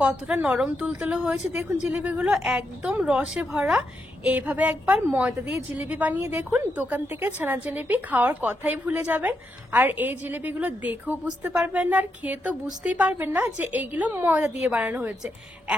কতটা নরম তুলতুলে হয়েছে দেখুন জিলিপিগুলো, একদম রসে ভরা। এইভাবে একবার ময়দা দিয়ে জিলিপি বানিয়ে দেখুন, দোকান থেকে ছানা জিলিপি খাওয়ার কথাই ভুলে যাবেন। আর এই জিলিপিগুলো দেখেও বুঝতে পারবেন না, আর খেয়ে তো বুঝতেই পারবেন না যে এইগুলো ময়দা দিয়ে বানানো হয়েছে।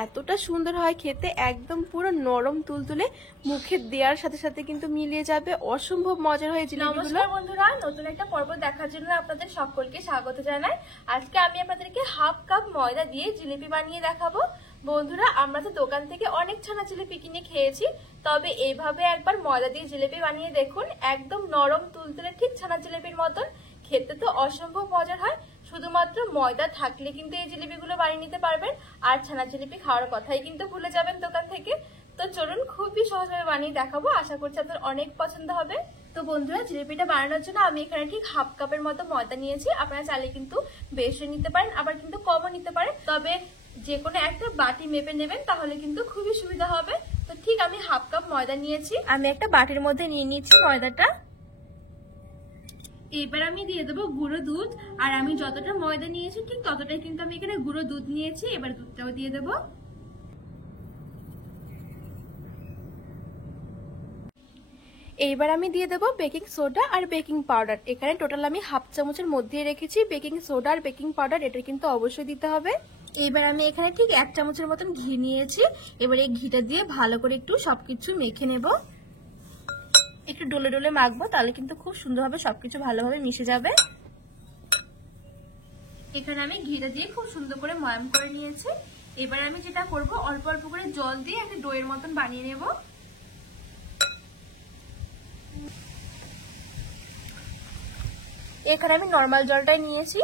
এতটা সুন্দর হয় খেতে, একদম পুরো নরম তুলতুলে, মুখে দেওয়ার সাথে সাথে কিন্তু মিলিয়ে যাবে, অসম্ভব মজার হয় জিলিপিগুলো। নমস্কার বন্ধুরা, নতুন একটা পর্ব দেখার জন্য আপনাদের সকলকে স্বাগত জানাই। আজকে আমি আপনাদেরকে হাফ কাপ ময়দা দিয়ে জিলিপি বানিয়ে দেখাবো। বন্ধুরা, আমরা তো দোকান থেকে অনেক ছানা জিলিপি কিনে খেয়েছি, তবে এইভাবে একবার ময়দা দিয়ে জিলিপি বানিয়ে দেখুন, একদম নরম তুলতুলে, ঠিক ছানা জিলিপির মতন। খেতে তো অসম্ভব মজার হয়। শুধুমাত্র ময়দা থাকলে কিন্তু এই জিলিপিগুলো বানিয়ে নিতে পারবেন, আর ছানা জিলিপি খাওয়ার কথাই কিন্তু ভুলে যাবেন দোকান থেকে। তো চলুন, খুবই সহজভাবে বানিয়ে দেখাবো, আশা করছি আপনাদের অনেক পছন্দ হবে। তো বন্ধুরা, জিলিপিটা বানানোর জন্য আমি এখানে ঠিক হাফ কাপের মতো ময়দা নিয়েছি। আপনারা চাইলে কিন্তু বেশি নিতে পারেন, আবার কিন্তু কমও নিতে পারেন, তবে যে কোনো একটা বাটি মেপে নেবেন, তাহলে কিন্তু খুবই সুবিধা হবে। তো ঠিক আমি হাফ কাপ ময়দা নিয়েছি, আমি একটা বাটির মধ্যে নিয়ে নিচ্ছি ময়দাটা। এবার আমি দিয়ে দেবো গুঁড়ো দুধ, আর আমি যতটা ময়দা নিয়েছি ঠিক ততটাই কিন্তু আমি এখানে গুঁড়ো দুধ নিয়েছি। এবার দুধটাও দিয়ে দেবো। এইবার আমি দিয়ে দেবো বেকিং সোডা আর বেকিং পাউডার। এখানে টোটাল আমি হাফ চামচের মধ্যে রেখেছি বেকিং সোডা আর বেকিং পাউডার, এটা কিন্তু অবশ্যই দিতে হবে। এইবার আমি এখানে ঠিক 1 চামচের মতন ঘি নিয়েছি। এবার এই ঘিটা দিয়ে ভালো করে একটু সবকিছু মেখে নেব, একটু ডলে ডলে মাখবো, তাহলে কিন্তু খুব সুন্দরভাবে সবকিছু ভালোভাবে মিশে যাবে। এখানে আমি ঘিটা দিয়ে খুব সুন্দর করে ময়াম করে নিয়েছি। এবার আমি যেটা করব, অল্প অল্প করে জল দিয়ে একটা ডোয়ের মতন বানিয়ে নেব। এখানে আমি নরমাল জলটাই নিয়েছি।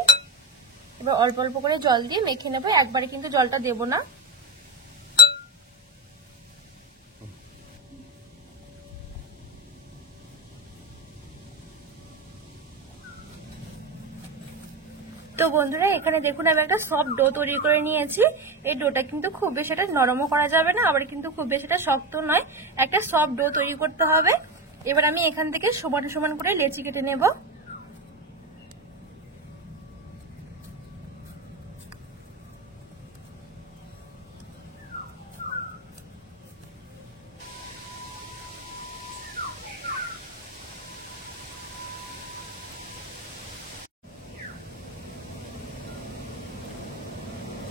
এবার অল্প অল্প করে জল দিয়ে মেখে নেব, একবারে কিন্তু জলটা দেব না। তো বন্ধুরা, এখানে দেখুন আমি একটা সফট ডো তৈরি করে নিয়েছি। এই ডোটা কিন্তু খুব বেশি এটা নরমও করা যাবে না, আবার কিন্তু খুব বেশি এটা শক্ত নয়, একটা সফট ডো তৈরি করতে হবে। এবার আমি এখান থেকে সমান সমান করে লেচি কেটে নেব।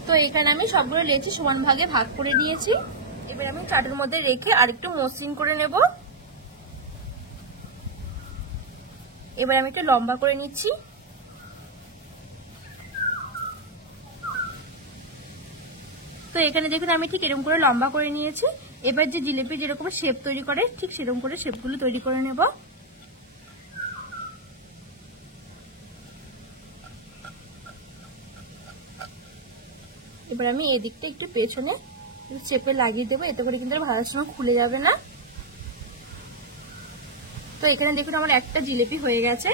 তো এখানে আমি সবগুলো লেচি সমান ভাগে ভাগ করে নিয়েছি। এবার আমি চাটুর মধ্যে রেখে আরেকটু মসৃণ করে নেব। এবার আমি একটু লম্বা করে নিচ্ছি। তো এখানে দেখুন আমি ঠিক এরকম করে লম্বা করে নিয়েছি। এবার যে জিলিপি যেরকম শেপ তৈরি করে, ঠিক সেরকম করে শেপগুলো তৈরি করে নেব। এবার আমি এদিকটা একটু পেছনে চেপে লাগিয়ে দেবো, এতে করে কিন্তু ভাজার সময় খুলে যাবে না। তো এখানে দেখুন আমার একটা জিলিপি হয়ে গেছে।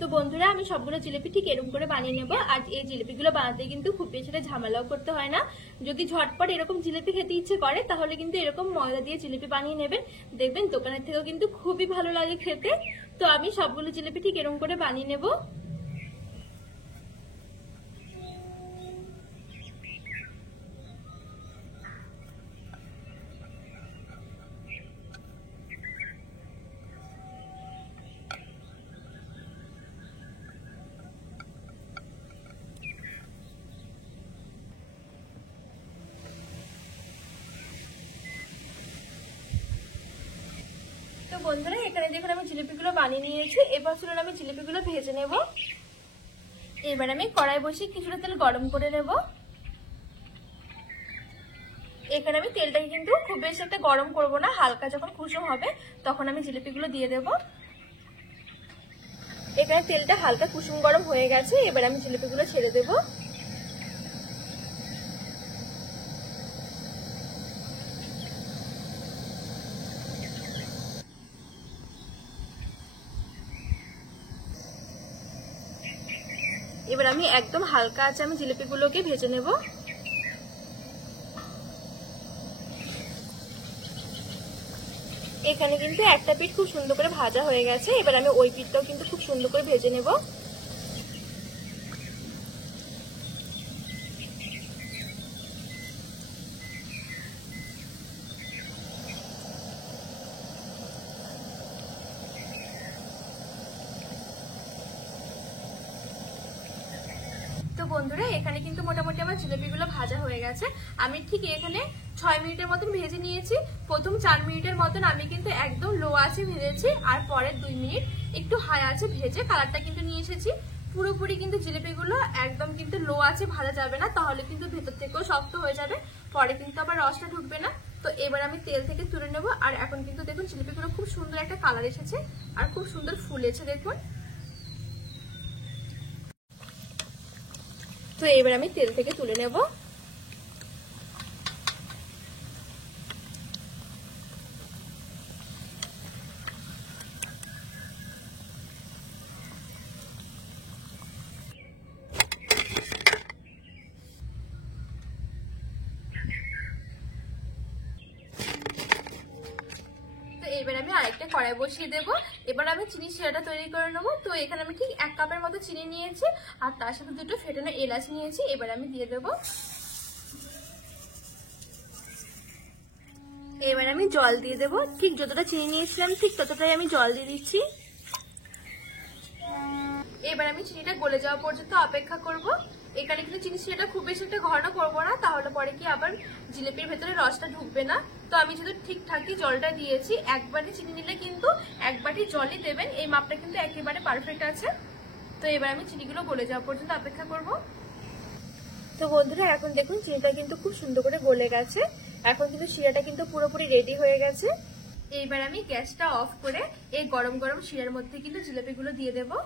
তো বন্ধুরা, আমি সবগুলো জিলিপি ঠিক এরকম করে বানিয়ে নেব। আর এই জিলিপিগুলো বানাতে কিন্তু খুব বেশি ঝামেলাও করতে হয় না। যদি ঝটপট এরকম জিলিপি খেতে ইচ্ছে করে, তাহলে কিন্তু এরকম ময়দা দিয়ে জিলিপি বানিয়ে নেবেন, দেখবেন দোকানের থেকেও কিন্তু খুবই ভালো লাগে খেতে। তো আমি সবগুলো জিলিপি ঠিক এরকম করে বানিয়ে নেব। তো বন্ধুরা, এখানে দেখুন আমি জিলিপিগুলো বানিয়ে নিয়েছি। এবার চলুন আমি জিলিপিগুলো ভেজে নেব। এবার আমি কড়াই বসিয়ে কিছুটা তেল গরম করে নেব। এখানে আমি তেলটাকে কিন্তু খুব বেশি একটা গরম করব না, হালকা যখন কুসুম হবে তখন আমি জিলিপিগুলো দিয়ে দেব। এখানে তেলটা হালকা কুসুম গরম হয়ে গেছে। এবার আমি জিলিপিগুলো ছেড়ে দেব। এবার আমি একদম হালকা আছে আমি জিলিপিগুলোকে ভেজে নেব। এখানে কিন্তু একটা পিঠ খুব সুন্দর করে ভাজা হয়ে গেছে, এবার আমি ওই পিঠটাও কিন্তু খুব সুন্দর করে ভেজে নেব। তো বন্ধুরা এখানে কিন্তু মোটামুটি আমার জিলেপিগুলো ভাজা হয়ে গেছে। আমি ঠিক এখানে 6 মিনিটের মতন ভেজে নিয়েছি। প্রথম 4 মিনিটের মতন আমি কিন্তু একদম লো আঁচে ভেজেছি, আর পরের 2 মিনিট একটু হাই আঁচে ভেজে কালারটা কিন্তু নিয়ে এসেছি। পুরোপুরি কিন্তু জিলেপিগুলো একদম কিন্তু লো আঁচে ভাজা যাবে না, তাহলে কিন্তু ভেতর থেকেও শক্ত হয়ে যাবে, পরে কিন্তু আবার রসটা ঢুকবে না। তো এবার আমি তেল থেকে তুলে নেবো। আর এখন কিন্তু দেখুন জিলেপিগুলো খুব সুন্দর একটা কালার এসেছে আর খুব সুন্দর ফুলেছে দেখুন। তো এবার আমি তেল থেকে তুলে নেব। এবার আমি আরেকটা কড়াই বসিয়ে দেব। এবার আমি চিনি শিরাটা তৈরি করে নেবো। তো এখানে আমি ঠিক 1 কাপের মতো চিনি নিয়েছি, আর তার সাথে 2টো ফেটানো এলাচ নিয়েছি। এবার আমি দিয়ে দেব। এবার আমি জল দিয়ে দেব। ঠিক যতটা চিনি নিয়েছিলাম ঠিক ততটাই আমি জল দিয়ে দিচ্ছি। এবার আমি চিনিটা গলে যাওয়া পর্যন্ত অপেক্ষা করব। এখানে কিন্তু চিনি শিরাটা খুব বেশি একটা ঘন করবো না, তাহলে পরে কি আবার জিলেপির ভেতরে রসটা ঢুকবে না। তো আমি যেহেতু ঠিকঠাকই জলটা দিয়েছি, 1 বাটি চিনি নিলে কিন্তু 1 বাটি জলই দেবেন, এই মাপটা কিন্তু একেবারে পারফেক্ট আছে। তো এবার আমি চিনিগুলো গলে যাওয়া পর্যন্ত অপেক্ষা করব। তো বন্ধুরা এখন দেখুন চিনিটা কিন্তু খুব সুন্দর করে গলে গেছে, এখন কিন্তু শিরাটা কিন্তু পুরোপুরি রেডি হয়ে গেছে। এইবার আমি গ্যাসটা অফ করে এই গরম গরম শিরার মধ্যে কিন্তু জিলেপিগুলো দিয়ে দেবো।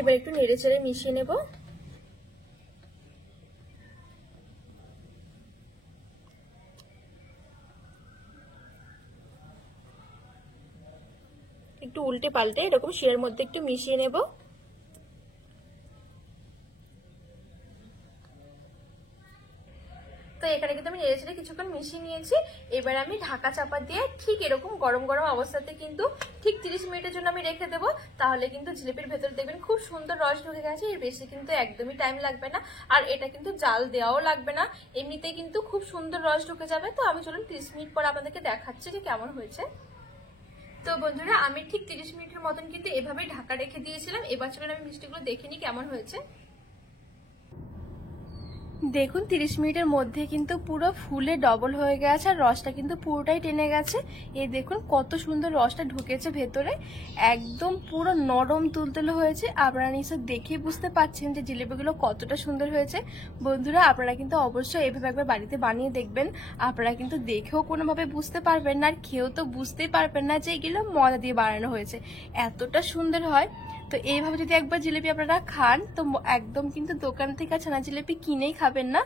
এবার একটু নেড়েচেড়ে মিশিয়ে নেব। একটু উল্টে পাল্টে এরকম শিরার মধ্যে একটু মিশিয়ে নেব। তো এখানে কিন্তু আমি নেড়েচেড়ে কিছুক্ষণ মিশিয়ে নিয়েছি। এবার আমি ঢাকা চাপা দিয়ে ঠিক এরকম গরম গরম অবস্থাতে কিন্তু ঠিক 30 মিনিটের জন্য আমি রেখে দেবো। তাহলে কিন্তু জিলিপির ভেতর দেখবেন খুব সুন্দর রস ঢুকে গেছে, এর বেশি কিন্তু একদমই টাইম লাগবে না, আর এটা কিন্তু জাল দেওয়াও লাগবে না, এমনিতেই কিন্তু খুব সুন্দর রস ঢুকে যাবে। তো আমি চলুন 30 মিনিট পর আপনাদেরকে দেখাচ্ছি যে কেমন হয়েছে। তো বন্ধুরা আমি ঠিক 30 মিনিটের মতন কিন্তু এভাবেই ঢাকা রেখে দিয়েছিলাম। এবার চলুন আমি মিষ্টিগুলো দেখে নিই কেমন হয়েছে। দেখুন 30 মিনিটের মধ্যে কিন্তু পুরো ফুলে ডবল হয়ে গেছে, আর রসটা কিন্তু পুরোটাই টেনে গেছে। এই দেখুন কত সুন্দর রসটা ঢুকেছে ভেতরে, একদম পুরো নরম তুলতুলে হয়েছে। আপনারা নিশ্চয় দেখেই বুঝতে পারছেন যে জিলেপিগুলো কতটা সুন্দর হয়েছে। বন্ধুরা আপনারা কিন্তু অবশ্যই এভাবে একবার বাড়িতে বানিয়ে দেখবেন, আপনারা কিন্তু দেখেও কোনোভাবে বুঝতে পারবেন না, আর খেয়েও তো বুঝতেই পারবেন না যে এগুলো ময়দা দিয়ে বানানো হয়েছে, এতটা সুন্দর হয়। তো এইভাবে যদি একবার জিলিপি আপনারা খান তো একদম কিন্তু দোকান থেকে ছানা জিলিপি কিনেই খাবেন না।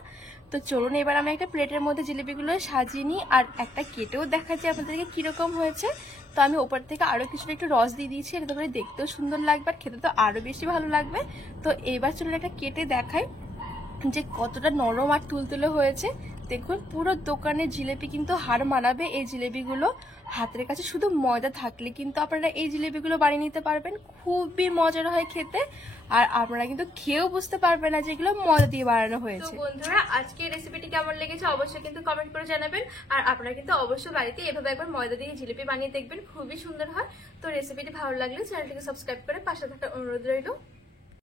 তো চলুন এবার আমি একটা প্লেটের মধ্যে জিলিপিগুলো সাজিয়ে নিই, আর একটা কেটেও দেখাচ্ছি আপনাদেরকে কিরকম হয়েছে। তো আমি ওপর থেকে আরো কিছুটা একটু রস দিয়ে দিয়েছি, এটা করে দেখতেও সুন্দর লাগবে আর খেতে তো আরো বেশি ভালো লাগবে। তো এবার চলুন একটা কেটে দেখাই যে কতটা নরম আর তুলতুলে হয়েছে। দেখুন পুরো দোকানের জিলেপি কিন্তু হার মানাবে এই জিলেপিগুলো। হাতের কাছে শুধু ময়দা থাকলে কিন্তু আপনারা এই জিলেপিগুলো বানিয়ে নিতে পারবেন, খুবই মজার হয় খেতে, আর আপনারা কিন্তু খেয়েও বুঝতে পারবেন না যে এগুলো ময়দা দিয়ে বানানো হয়েছে। তো বন্ধুরা আজকে রেসিপিটি কেমন লেগেছে অবশ্যই কিন্তু কমেন্ট করে জানাবেন, আর আপনারা কিন্তু অবশ্যই বাড়িতে এভাবে একবার ময়দা দিয়ে জিলেপি বানিয়ে দেখবেন, খুবই সুন্দর হয়। তো রেসিপিটি ভালো লাগলে চ্যানেলটিকে সাবস্ক্রাইব করে পাশে থাকার অনুরোধ রইল।